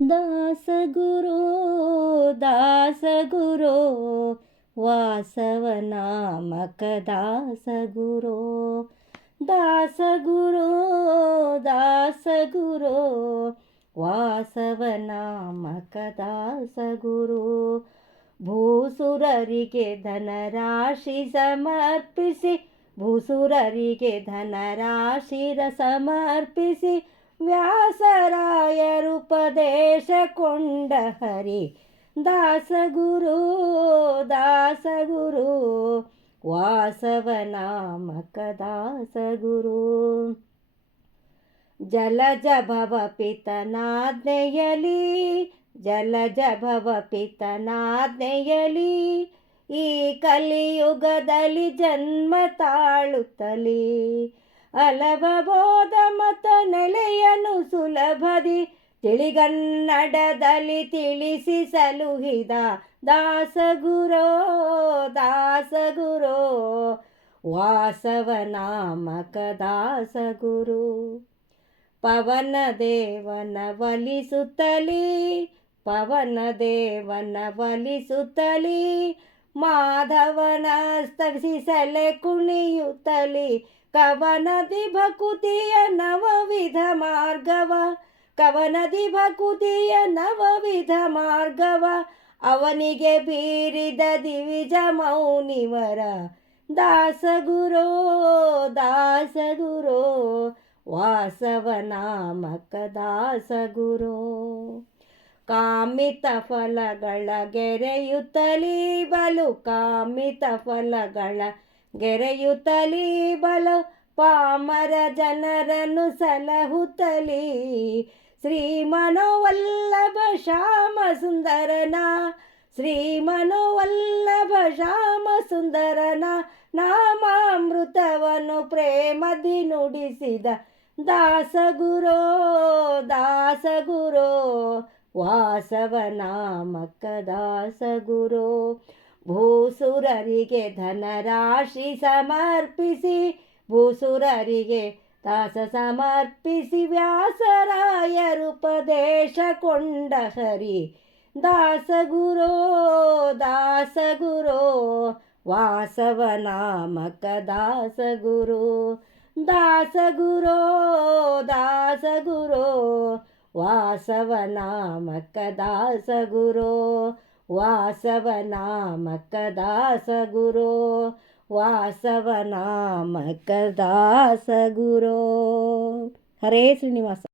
ದಾಸಗುರೋ ದಾಸಗುರೋ ವಾಸವನಾಮಕ ದಾಸಗುರೋ ದಾಸಗುರೋ ದಾಸಗುರೋ ವಾಸವನಾಮಕ ದಾಸಗುರೋ ಭೂಸುರರಿಗೆ ಧನರಾಶಿ ಸಮರ್ಪಿಸಿ ಭೂಸುರರಿಗೆ ಧನರಾಶಿರ ಸಮರ್ಪಿಸಿ ವ್ಯಾಸರಾಯರುಪದೇಶ ಕೊಂಡ ಹರಿ ದಾಸಗುರು ದಾಸಗುರು ವಾಸವನಾಮಕ ದಾಸಗುರು ಜಲಜ ಭವ ಪಿತನಾಜ್ಞೆಯಲಿ ಜಲಜ ಭವ ಪಿತನಾಜ್ಞೆಯಲಿ ಈ ಕಲಿಯುಗದಲ್ಲಿ ಜನ್ಮ ತಾಳುತ್ತಲಿ ಅಲಭಬೋಧ ಮತ ನೆಲೆಯನು ಸುಲಭದಿ ತಿಳಿಗನ್ನಡದಲ್ಲಿ ತಿಳಿಸಿ ಸಲುಹಿದ ದಾಸಗುರೋ ದಾಸಗುರೋ ವಾಸವನಾಮಕ ದಾಸಗುರು ಪವನ ದೇವನ ಒಲಿಸುತ್ತಲಿ ಪವನ ದೇವನ ಒಲಿಸುತ್ತಲಿ ಮಾಧವನ ಸ್ತಗಿಸಲೆ ಕುಣಿಯುತ್ತಲಿ ಕವನದಿ ಭಕುತಿಯ ನವವಿಧ ಮಾರ್ಗವ ಕವನದಿ ಭಕುತಿಯ ನವವಿಧ ಮಾರ್ಗವ ಅವನಿಗೆ ಬೀರಿದ ದಿವಿಜ ಮೌನಿವರ ದಾಸಗುರೋ ದಾಸಗುರೋ ವಾಸವನಾಮಕ ದಾಸಗುರೋ ಕಾಮಿತ ಫಲಗಳ ಗೆರೆಯುತ್ತಲಿ ಬಲು ಕಾಮಿತ ಫಲಗಳ ಗೆರೆಯುತ್ತಲಿ ಬಲು ಪಾಮರ ಜನರನ್ನು ಸಲಹುತ್ತಲಿ ಶ್ರೀ ಮನೋವಲ್ಲಭ ಶ್ಯಾಮ ಸುಂದರನ ಶ್ರೀ ಮನೋವಲ್ಲಭ ಶ್ಯಾಮ ಸುಂದರನ ನಾಮಾಮೃತವನ್ನು ಪ್ರೇಮದಿ ನುಡಿಸಿದ ದಾಸಗುರೋ ದಾಸಗುರೋ ವಾಸವನಾಮಕ ದಾಸಗುರೋ ಭೂಸುರರಿಗೆ ಧನರಾಶಿ ಸಮರ್ಪಿಸಿ ಭೂಸುರರಿಗೆ ದಾಸ ಸಮರ್ಪಿಸಿ ವ್ಯಾಸರಾಯರುಪದೇಶ ಕೊಂಡ ಹರಿ ದಾಸಗುರೋ ದಾಸಗುರೋ ವಾಸವನಾಮಕ ದಾಸಗುರು ದಾಸಗುರೋ ದಾಸಗುರೋ ವಾಸವನಾಮಕ ದಾಸಗುರೋ ವಾಸವನಾಮಕ ದಾಸಗುರೋ ವಾಸವನಾಮಕ ದಾಸಗುರೋ ಹರೇ ಶ್ರೀನಿವಾಸ.